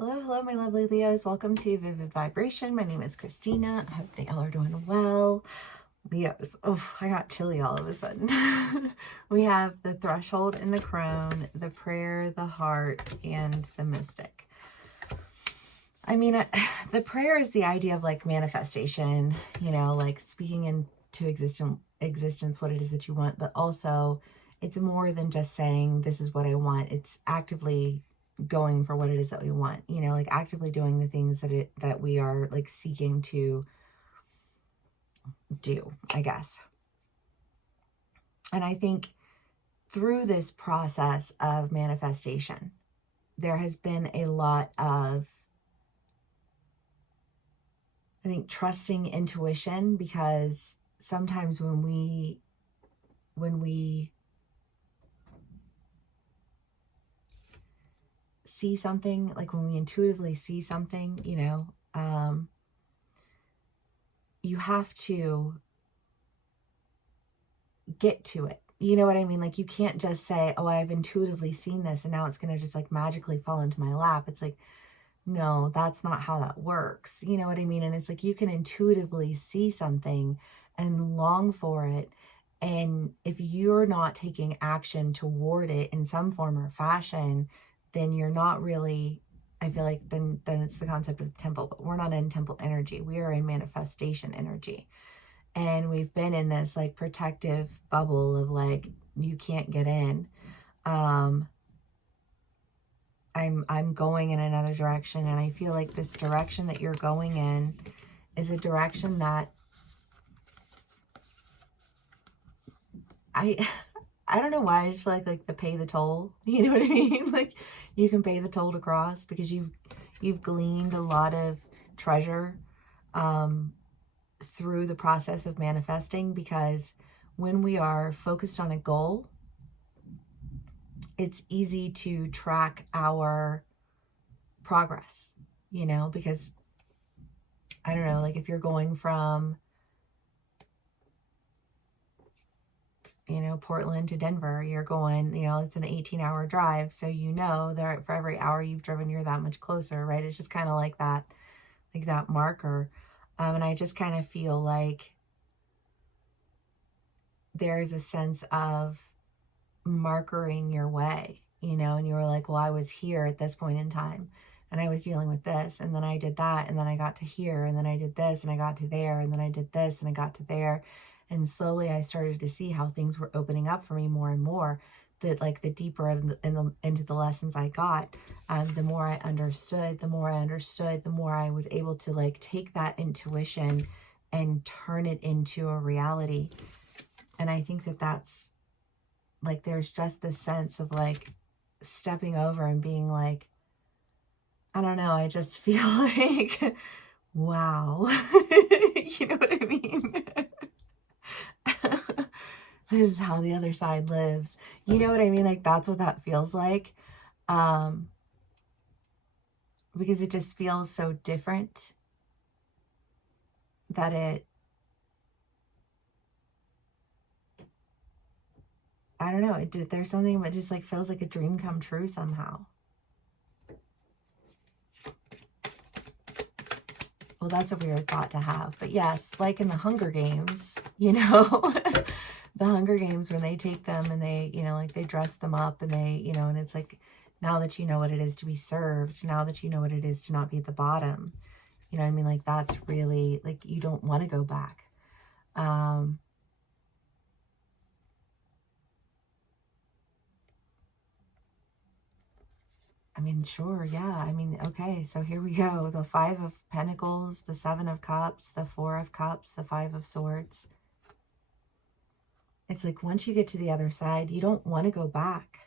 Hello, hello, my lovely Leos. Welcome to Vivid Vibration. My name is Christina. I hope they all are doing well. Leos, oh, I got chilly all of a sudden. We have the threshold and the crone, the prayer, the heart, and the mystic. I mean, the prayer is the idea of like manifestation, you know, like speaking into existence what it is that you want, but also it's more than just saying, this is what I want. It's actively going for what it is that we want, you know, like actively doing the things that we are like seeking to do, I guess. And I think through this process of manifestation, there has been a lot of, I think, trusting intuition, because sometimes when we see something, like when we intuitively see something, you know, you have to get to it. You know what I mean? Like you can't just say, oh, I've intuitively seen this and now it's going to just like magically fall into my lap. It's like, no, that's not how that works. You know what I mean? And it's like you can intuitively see something and long for it. And if you're not taking action toward it in some form or fashion, then you're not really, I feel like then it's the concept of the temple, but we're not in temple energy. We are in manifestation energy. And we've been in this like protective bubble of like, you can't get in. I'm going in another direction, and I feel like this direction that you're going in is a direction that I don't know why, I just feel like the pay the toll, you know what I mean? Like you can pay the toll to cross because you've gleaned a lot of treasure through the process of manifesting, because when we are focused on a goal, it's easy to track our progress, you know, because I don't know, like if you're going from, you know, Portland to Denver, you're going, you know, it's an 18-hour drive. So, you know, that for every hour you've driven, you're that much closer, right? It's just kind of like that marker. And I just kind of feel like there's a sense of markering your way, you know, and you were like, well, I was here at this point in time and I was dealing with this, and then I did that, and then I got to here, and then I did this and I got to there, and then I did this and I got to there. And slowly I started to see how things were opening up for me more and more, that like the deeper into the lessons I got, the more I understood, the more I was able to like take that intuition and turn it into a reality. And I think that that's like, there's just this sense of like stepping over and being like, I don't know, I just feel like, wow, you know what I mean? This is how the other side lives. You know what I mean? Like, that's what that feels like. Because it just feels so different that I don't know, there's something that just like feels like a dream come true somehow. Well, that's a weird thought to have. But yes, like in the Hunger Games, you know, the Hunger Games, when they take them and they, you know, like they dress them up and they, you know, and it's like, now that you know what it is to be served, now that you know what it is to not be at the bottom, you know what I mean? Like, that's really, like, you don't want to go back. I mean, sure, yeah. I mean, okay, so here we go. The 5 of Pentacles, the 7 of Cups, the 4 of Cups, the 5 of Swords. It's like once you get to the other side, you don't want to go back.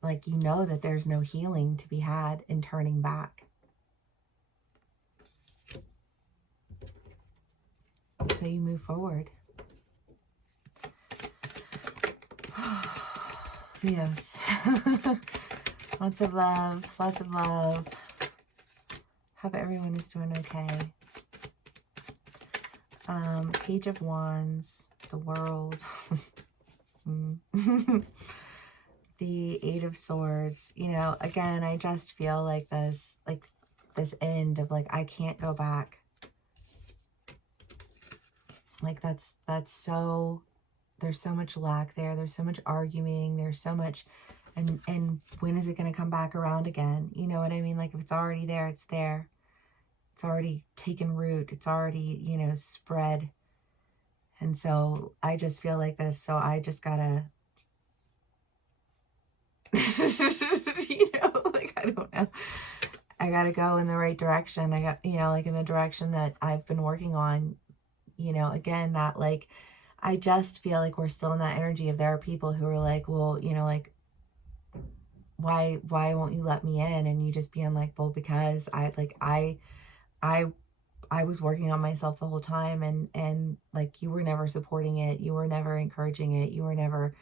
Like, you know that there's no healing to be had in turning back. So you move forward. Yes. Lots of love. Lots of love. Hope everyone is doing okay. Page of Wands. The World. the Eight of Swords, you know, again, I just feel like this end of like, I can't go back. Like that's so, there's so much lack there. There's so much arguing. There's so much, and when is it going to come back around again? You know what I mean? Like if it's already there, it's there. It's already taken root. It's already, you know, spread. And so I just feel like this. So I just gotta, you know, like, I don't know. I gotta go in the right direction. I got, you know, like in the direction that I've been working on, you know, again, that like, I just feel like we're still in that energy of there are people who are like, well, you know, like, why won't you let me in? And you just being like, well, because I was working on myself the whole time, and like, you were never supporting it. You were never encouraging it. You were never,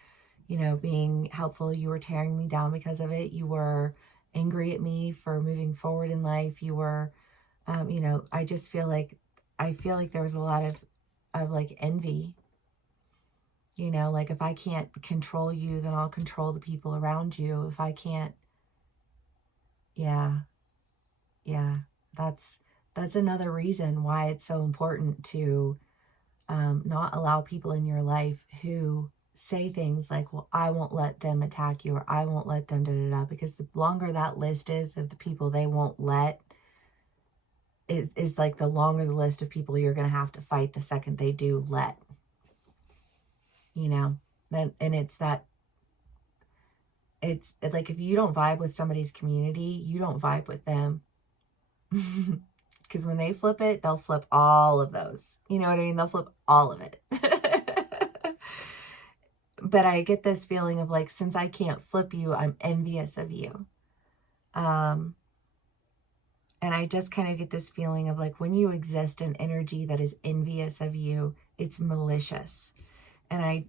you know, being helpful. You were tearing me down because of it. You were angry at me for moving forward in life. You were, you know, I just feel like, there was a lot of like envy, you know, like if I can't control you, then I'll control the people around you. If I can't, yeah, yeah, that's another reason why it's so important to not allow people in your life who say things like, well, I won't let them attack you, or I won't let them da da da, because the longer that list is of the people they won't let, is like the longer the list of people you're going to have to fight the second they do let, you know. Then, and it's like, if you don't vibe with somebody's community, you don't vibe with them. Because when they flip it, they'll flip all of those. You know what I mean? They'll flip all of it. But I get this feeling of like, since I can't flip you, I'm envious of you. And I just kind of get this feeling of like, when you exist in energy that is envious of you, it's malicious. And I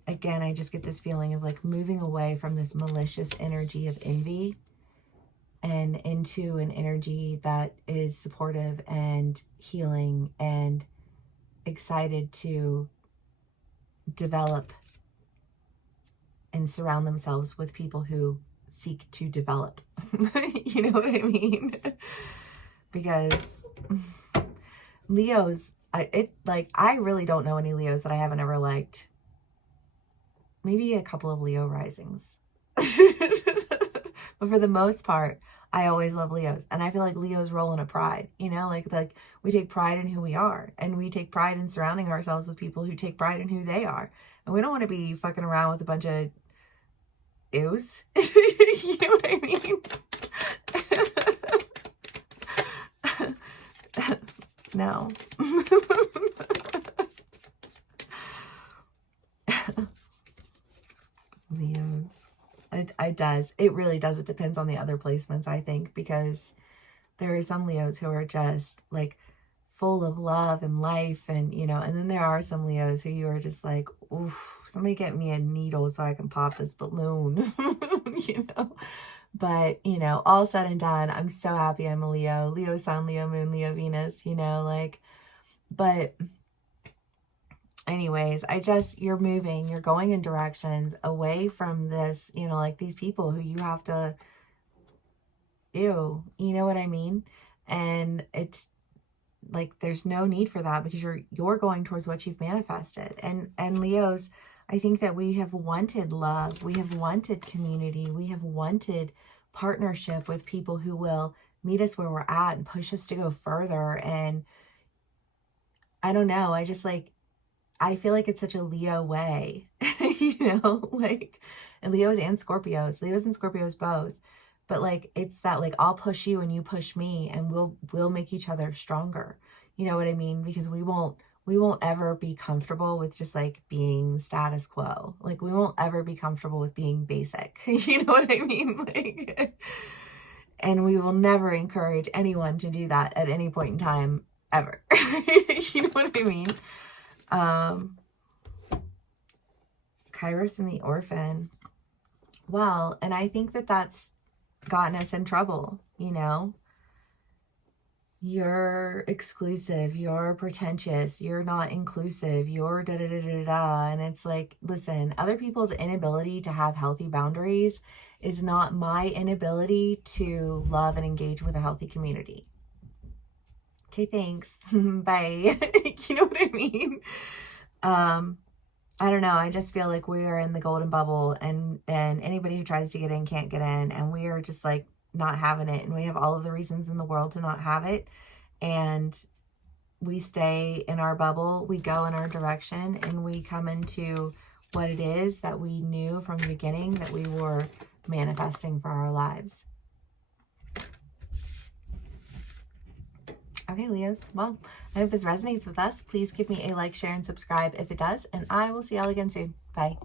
just get this feeling of like moving away from this malicious energy of envy and into an energy that is supportive and healing and excited to develop and surround themselves with people who seek to develop. You know what I mean? Because Leos, I really don't know any Leos that I haven't ever liked. Maybe a couple of Leo risings. But for the most part, I always love Leos. And I feel like Leos roll in a pride, you know, like we take pride in who we are, and we take pride in surrounding ourselves with people who take pride in who they are. And we don't want to be fucking around with a bunch of ews. You know what I mean? No. Leos. It does. It really does. It depends on the other placements, I think, because there are some Leos who are just like full of love and life, and, you know, and then there are some Leos who you are just like, oof, somebody get me a needle so I can pop this balloon, you know. But, you know, all said and done, I'm so happy I'm a Leo. Leo Sun, Leo Moon, Leo Venus, you know, like, but anyways, you're moving, you're going in directions away from this, you know, like these people who you have to, ew, you know what I mean? And it's like, there's no need for that, because you're going towards what you've manifested. And Leos, I think that we have wanted love, we have wanted community, we have wanted partnership with people who will meet us where we're at and push us to go further. And I don't know, I feel like it's such a Leo way, you know, like, and Leos and Scorpios both. But like, it's that like, I'll push you and you push me, and we'll make each other stronger. You know what I mean? Because we won't ever be comfortable with just like being status quo. Like, we won't ever be comfortable with being basic. You know what I mean? Like, and we will never encourage anyone to do that at any point in time, ever. You know what I mean? Kairos and the Orphan. Well, and I think that that's gotten us in trouble, you know? you're exclusive, you're pretentious, you're not inclusive, you're da da da da da. And it's like, listen, other people's inability to have healthy boundaries is not my inability to love and engage with a healthy community. Okay, thanks. Bye. You know what I mean? I don't know. I just feel like we are in the golden bubble, and anybody who tries to get in can't get in, and we are just like not having it, and we have all of the reasons in the world to not have it, and we stay in our bubble, we go in our direction, and we come into what it is that we knew from the beginning that we were manifesting for our lives. Okay, Leos. Well, I hope this resonates with us. Please give me a like, share, and subscribe if it does, and I will see y'all again soon. Bye.